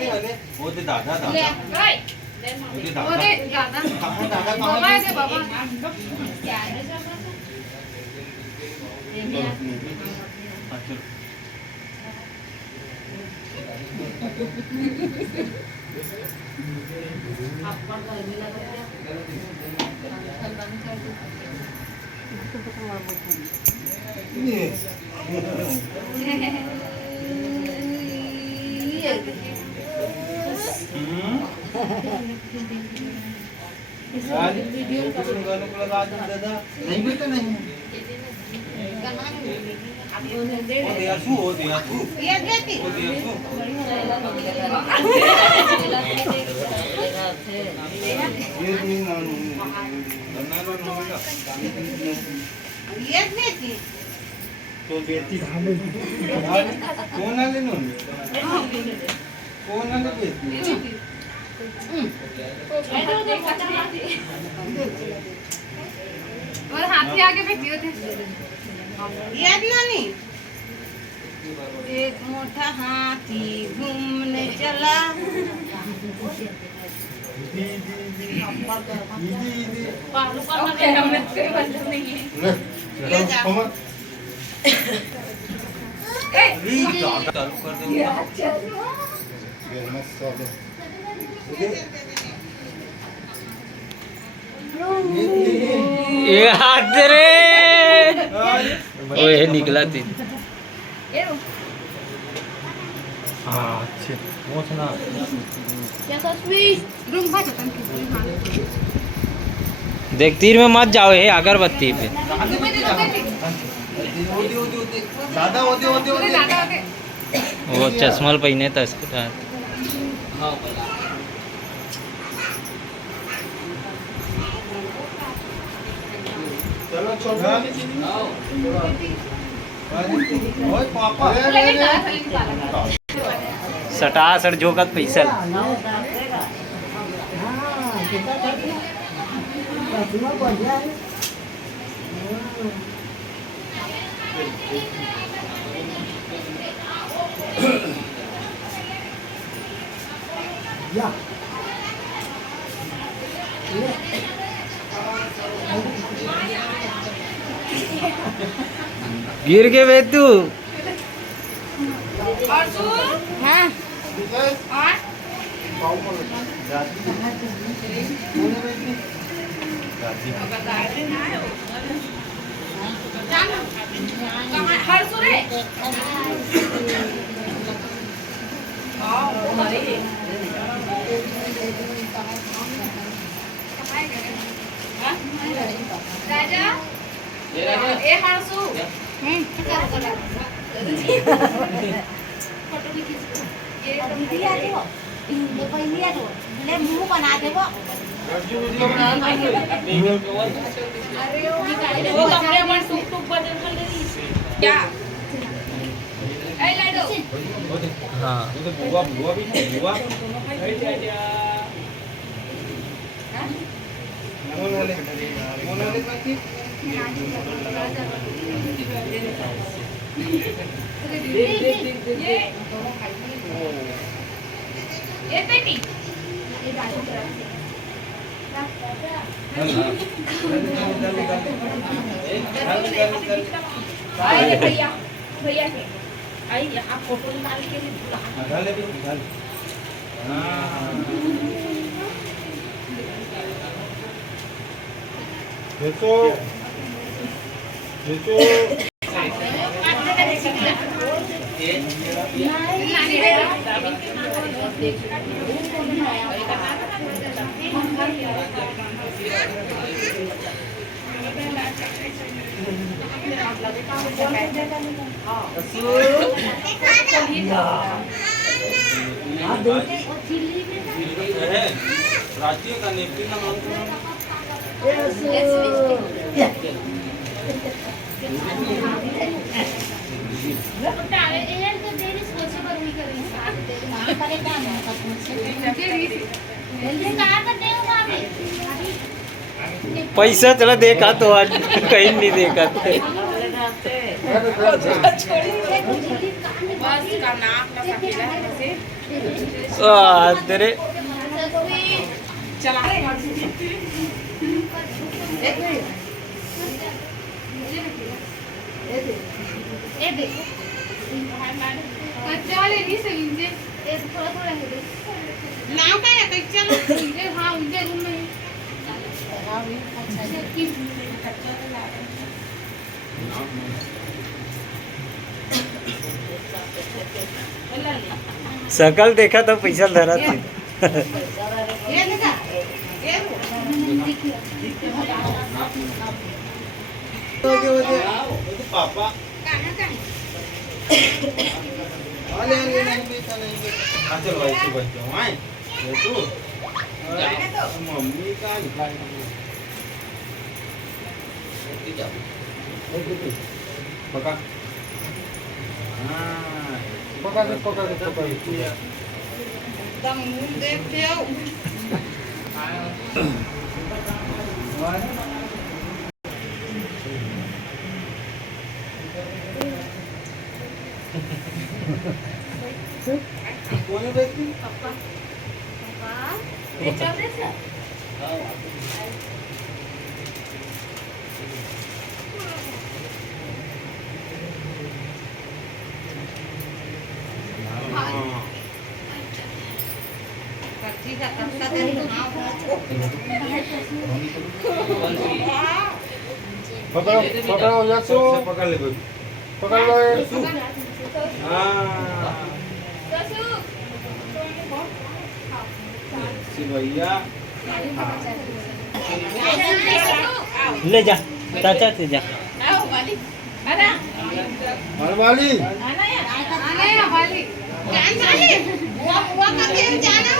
वो ते दादा दादा ले ओए वो ते वो दे दादा कहाँ दादा बाबा कहाँ दे बाबा क्या है हाँ, चलो दादा नहीं बेटा नहीं वो दिया तू ये देती वो दिया तू ये नहीं ना ये देती तो बेटी कौन आले नो कौन आले बेटी और हाथी आगे बैठी होते ये नहीं एक मोटा हाथी घूमने चला चालू कर ये हाथ रे ओए निकला थी हाँ अच्छे पहुंचना क्या तस्वीर रूम का चतन की देख तीर में मत जाओ ये अगरबत्ती पे दादा होते वो चश्मा पहने था इसके साथ चलो छोटा ओए पापा सटा सट जोकत पैसा गिर के बे तू और तू हां और कहाँ हर सुरे राजा ए हरसू फोटो भी खींच ले मुंह बना देबो अरे वो कपड़े पर टुक टुक बदल कर ले क्या ए लाइडो हाँ बुआ बुआ भी बुआ मोनाले बाकी ये बेटी भैया भैया के आई आप फोटो निकाल के निकाले भी निकाल देखो देखो रांची का नेपी ना पैसा चला देखा तो आज कहीं नहीं देखा बस नाक ना सकेला ऐसे तेरे चला ये देखो कच्चे वाले नहीं सही इनसे ये थोड़ा थोड़ा है दे नाव का है तो चलो इनके हाँ उनके रूम में सकल देखा तो पैसा धरा थी ये देखा ये पापा काना का आले आले नहीं पैसा नहीं हाँ चलो भाई तू बच जाओ आए ये तू मम्मी का निकाल पका हाँ पका दम मुंह देख दियो कौन है व्यक्ति ये चल रहे थे कच्ची का कच्चा तेरी पकड़ो यासु पकड़ ले बेबी पकड़ लो यासु हाँ भैया ले जा चाचा से जा आओ वाली अरे वाली आना या वाली जान वाली वो करते हो जाना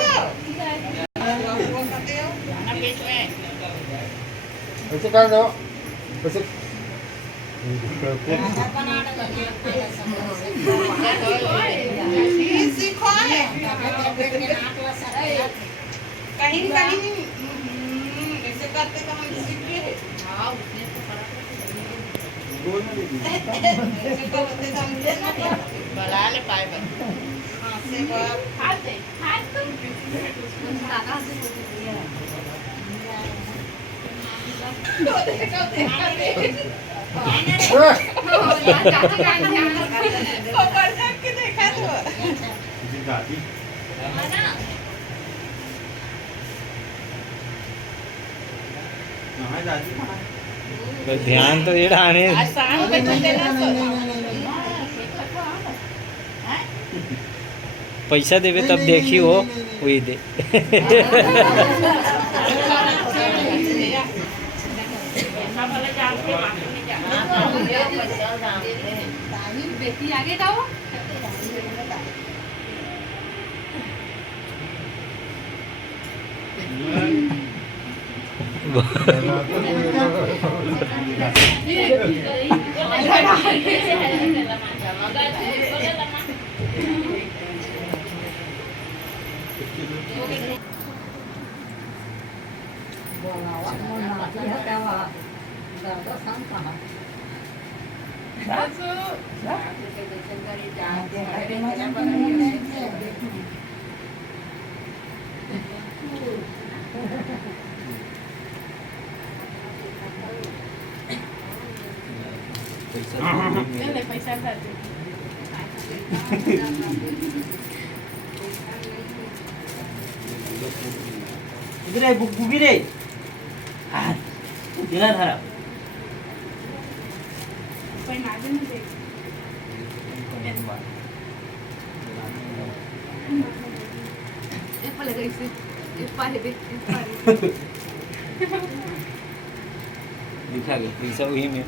वो करते हो ना बीच में ऐसे कर दो ऐसे सीखो कहीं कहीं ऐसे करते तो हम सीख गए हाँ उसने तो ऐसे करते तो हम बला ले पाए हाँ से कर हाथ तुम तो ध्यान तो येड़ा आने पैसा देवे तब देखी हो वही दे बेटी आगे जाओ पैसा इधर है बुगी रे हाँ दिला धारा पण माझं नाही ते पहिले कैसे पाले दिखा गया पैसा वही में